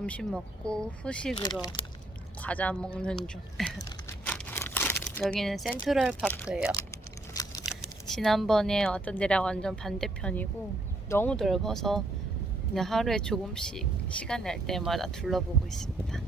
점심 먹고 후식으로 과자 먹는 중. 여기는 센트럴파크예요. 지난번에 왔던 데랑 완전 반대편이고 너무 넓어서 그냥 하루에 조금씩 시간 날 때마다 둘러보고 있습니다.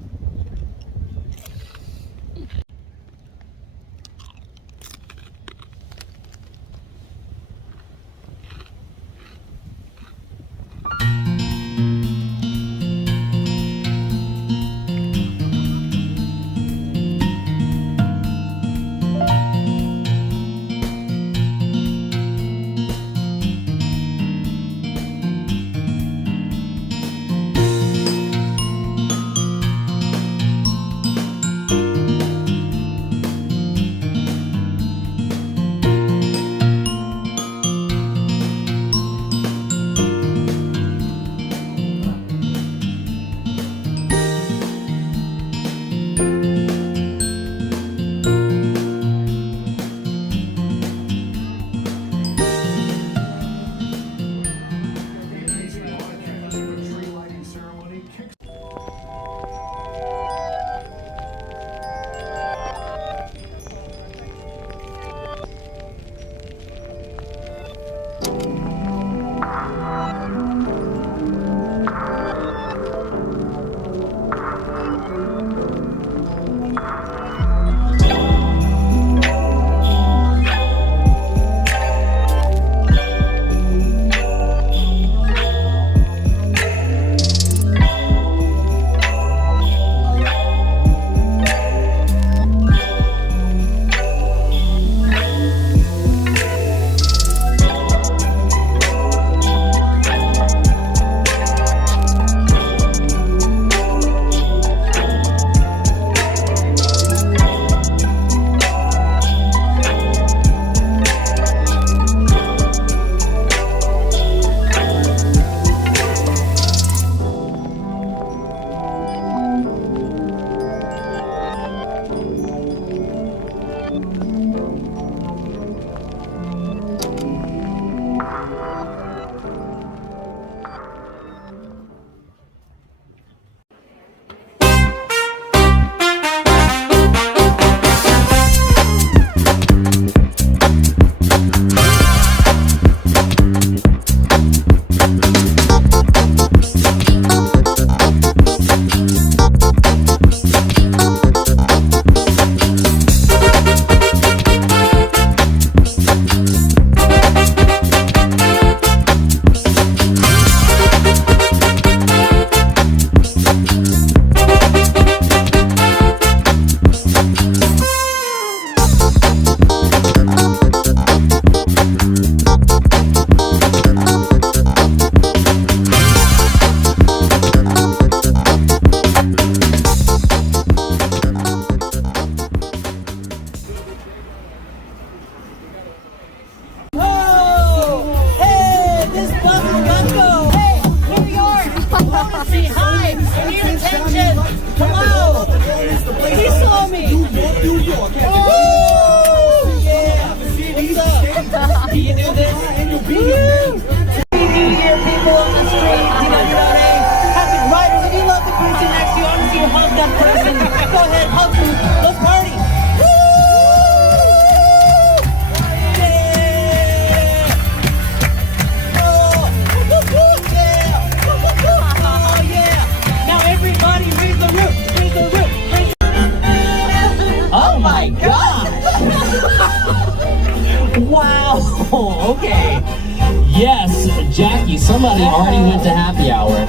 Jackie, somebody already went to happy hour.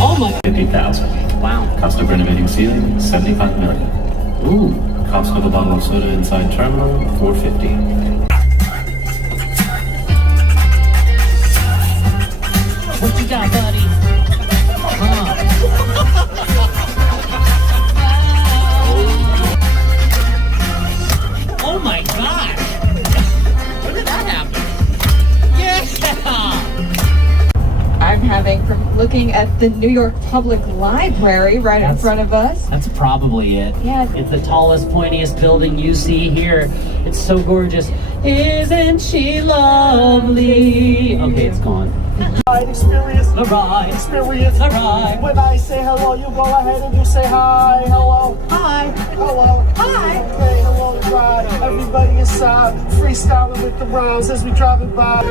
Oh my. 50,000. Wow. Cost of renovating ceiling, 75 million. Ooh. Cost of a bottle of soda inside terminal, 450. What you got, buddy? Oh my gosh! When did that happen? Yeah! I'm having from looking at the New York Public Library right in front of us. That's probably it. Yeah. It's the tallest, pointiest building you see here. It's so gorgeous. Isn't she lovely? Okay, it's gone. Experience, The ride. experience. The ride. When I say hello, you go ahead and you say hi. Hello, hi, hello, hi. Hey, hello, ride. Everybody inside, freestyling with the rounds as we driving by.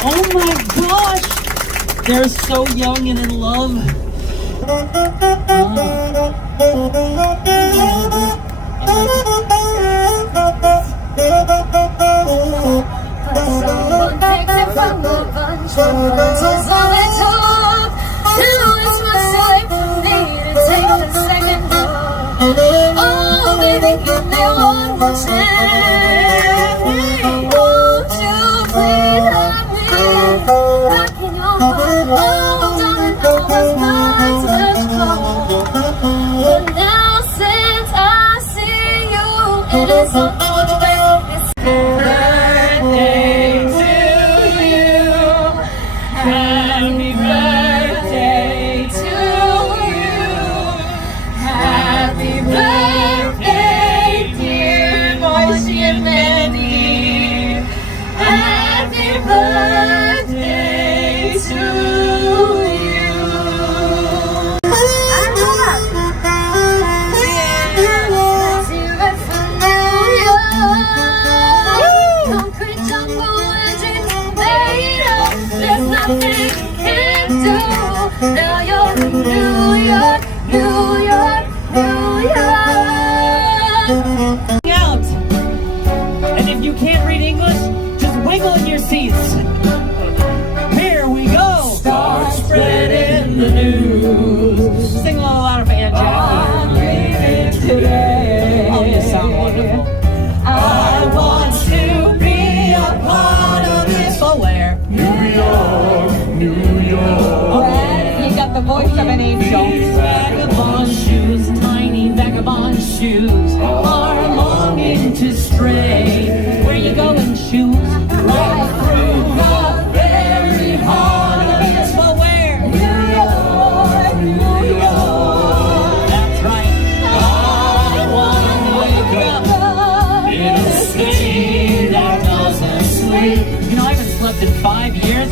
Oh my gosh! They're so young and in love. Oh, baby, give me one more chance. Won't you please let me back in your heart? Oh, darling, I was mine to let you go. But now since I see you, it is all over. It's birthday to you. Happy birthday to you. Happy birthday, dear Moishi and Mandy. Happy birthday to you. Concrete jungle and dreams made up. There's nothing you can't do. Now you're in New York, New York, New York. Out! And if you can't read English, just wiggle in your seats. Here we go! Start spreading the news. Sing a little louder for Aunt Jackie. Today. Oh, you sound wonderful. I want to be a part of this. Oh, where? New York, New York. You got the voice of an angel. These vagabond shoes, tiny vagabond shoes, are longing to stray. Where you going, shoes? Right through the very heart of this. Well, where? New York, New York. That's right. I wanna wake up in a city that doesn't sleep. You know, I haven't slept in 5 years.